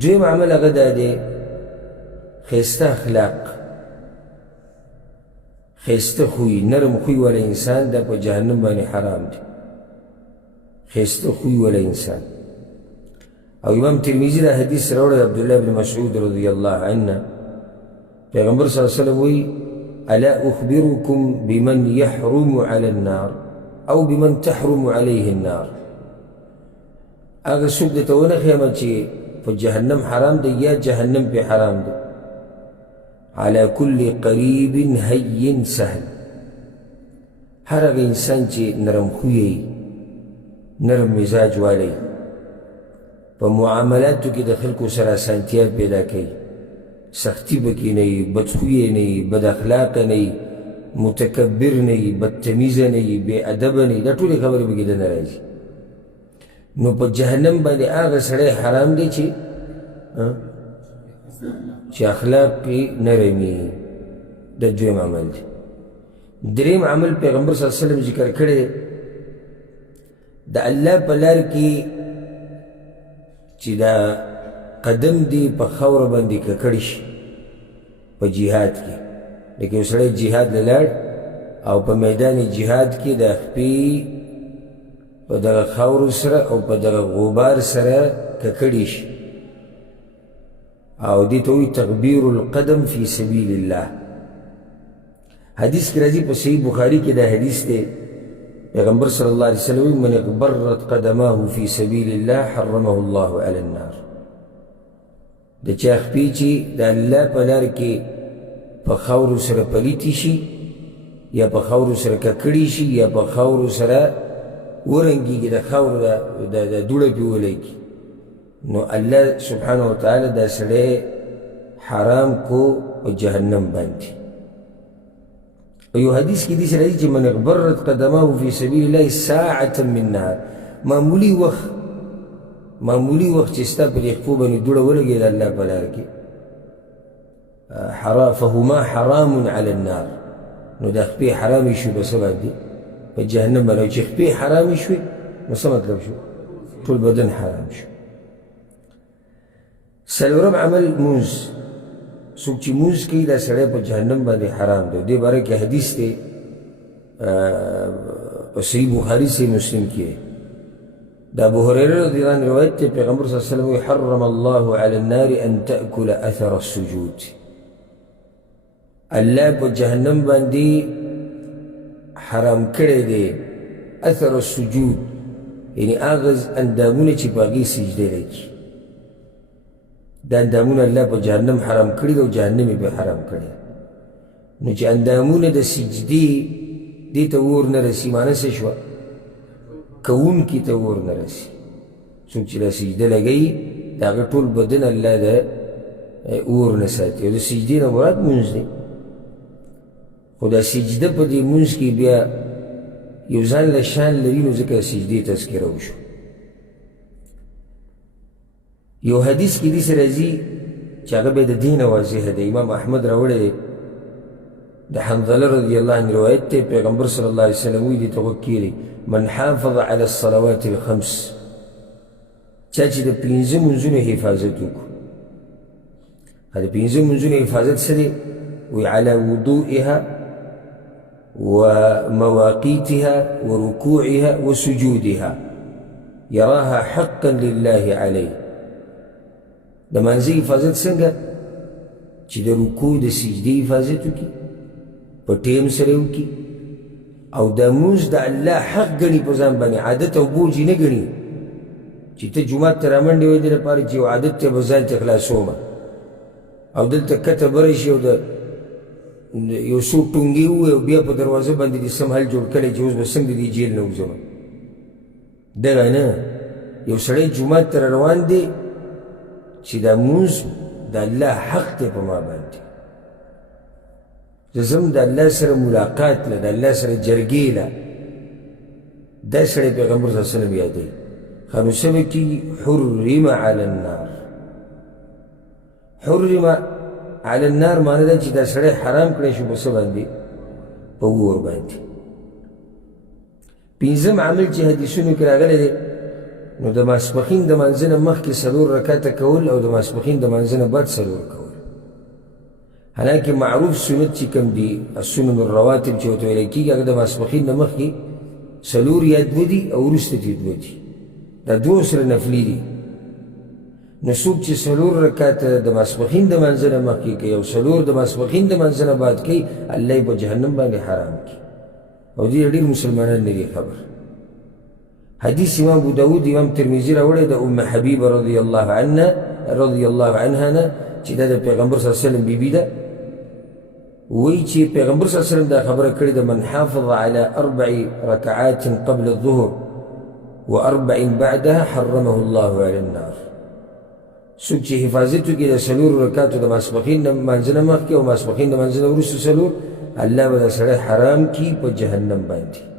دویم عمل هغه دا دی ښایسته اخلاق، ښایسته خوی، نرم خوی والا انسان دا په جهنم باندې حرام دی. ښایسته خوی والا انسان. او امام ترمذي دا حدیث راوړی د عبدالله بن مسعود رضی الله عنه، پیغمبر صلی الله علیه وسلم وی الا اخبركم بمن يحرم على النار او بمن تحرم عليه النار. هغه څوک درته ونه ښیم چې په جهنم حرام دی یا جهنم پې حرام دی. على كل قریب هین سهل، هر هغه انسان چې نرم خوی نرم مزاج والی، په معاملاتو کې د خلکو سره اسانتیا پیدا کوي، سختی پکې نه وي، بدخویه نه وي، بد اخلاقه نه وي، متکبر نه وي، بدتمیزه نه وي، بې ادبه نه وي، دا ټولې خبرې پکې د نه راځي. نو په جهنم باندې هغه سړی حرام دی چې اخلاق یې نرم وي. دا دویم عمل دی. دریم عمل پیغمبر صلی الله علیه وسلم ذکر کړی د الله په لار کې چې دا قدم دی په خاوره باندې ککړ شي په جهاد کې. لکه یو سړی جهاد له لاړ او په میدان جهاد کې د خپې په دغه خاورو سره او په دغه غبار سره ککړې شي، او دې ته وایي تغبیر القدم فی سبیل الله. حدیث کې راځي په صحیح بخاري کې دا حدیث دی، پیغمبر صلی الله علیه وسلم من اغبرت قدماه فی سبیل الله حرمه الله علی النار. د چا خپې چې د الله په لار کې په خاورو سره پلیتې شي یا په خاورو سره ککړې شي یا په خاورو سره ورنګېږي، د خاورو د دوړه پې ولګي، نو الله سبحانه وتعالی دا سړی حرام کو په جهنم باندې. په یو حدیث کې داسې راځي چې من اغبرت قدماه فی سبیل الله ساعة من نهار، معمولي وخت چې ستا په دې خپو باندې دوړه ولګي د الله په لار کې، فهما حرام علی النار، نو دا خپې حرامې شوې په څه باندې؟ په جهنم باندې. چې خپې حرامې شوې نو څه مطلب شو؟ ټول بدن حرام شو. څلورم عمل مونځ. څوک چې مونځ کوي دا سړی په جهنم باندې حرام دی. دې باره کې حدیث دی په صحیح بخاري صحیح مسلم کې دا ابو هريره رضی الله عنه روایت دی، پیغمبر صلی الله علیه وسلم حرم الله علی النار ان تأکل اثر السجود. الله په جهنم باندې حرام کړی دی اثر السجود، یعنی هغه اندامونه چې په هغې سجدې لګي. دا اندامونه الله په جهنم حرام کړي دي او جهنم یې به حرام کړي. نو چې اندامونه د سجدې دې ته اور نه رسي، معنی څه شوه؟ کوونکي ته اور نه رسي. څوک چې دا سجده لګوي د هغه ټول بدن الله د اور نه ساتي. او د سجدې نه مراد مونځ دی، خو دا سجده په دې مونځ کې بیا یو ځان له شان لري، نو ځکه سجدې تذکره وشو. یو حدیث کې داسې راځي چې هغه به د دې نه واضح دی، امام احمد راوړی دی، د حنظله رضی الله عنه روایت دی، پیغمبر صلی الله علیه وسلم وایي دې ته غوږ کښېږدئ من حافظ علی الصلوات الخمس، چا چې د پنځه مونځونو حفاظت وکړو. د پنځه مونځونو حفاظت څه دی؟ وی علی وضوئها ومواقیتها ورکوعها وسجودها یراها حقا لله علیه. د منځه حفاظت څنګه؟ چې د رکوع د سجدې حفاظت وکړي، په ټیم سره وکړي، او دا مونځ د الله حق ګڼي په ځان باندې، عادت او بوج یې نه ګڼي چې ته جومات ته رامنډې وایې دې لپاره چې یو عادت دی به ځان ته خلاصومه، او دلته کته بره شي او د یو څو ټونګې ووایي او بیا په دروازه باندې دې سم حل جوړ کړی چې اوس به څنګه دې جیل نه وځم. دغه نه، یو سړی جومات ته روان دی چې دا مونځ د الله حق دی په ما باندې، زه ځم د الله سره ملاقات له، د الله سره جرګې له. دا سړی پیغمبر صلی الله علیه وسلم یادوي. نو څه به کېږي؟ حرم علی النار. حرم علی النار معنی ده چې دا سړی حرام کړی شو په څه باندې؟ په اور باندې. پنځم عمل چې حدیثونو کې راغلی دی نو د ماسپښین د مانځه نه مخکې 4 رکعته کول او د ماسپښین د مانځه نه بعد 4 کول. حالانکې معروف سنت چې کوم دي السنن الرواتب چې ورته ویلی کېږي هغه د ماسپښین نه مخکې 4 یا 2 دي او وروسته دي 2 دي. دا 2 سره نفلي دي. نو څوک چې 4 رکعته د ماسپښین د مانځه نه مخکې کوي او 4 د ماسپښین د مانځه نه بعد کوي الله یې په جهنم باندې حرام کړي او دې ډېر مسلمانان نه دي خبر. حدیث امام ابو داود امام ترمذي راوړی د ام حبیبه رضی الله عنها نه چې دا د پیغمبر صلی الله علیه وسلم بیبي ده. وایي چې پیغمبر صلی الله علیه وسلم دا خبره کړې ده من حافظ على 4 ركعات قبل الظهر و4 بعدها حرمه الله على النار. څوک چې حفاظت وکړي د 4 رکعاتو د ماسپښین د مانځه نه مخکې او ماسپښین د مانځه نه وروسته 4 الله به دا سړی حرام کړي په جهنم باندې.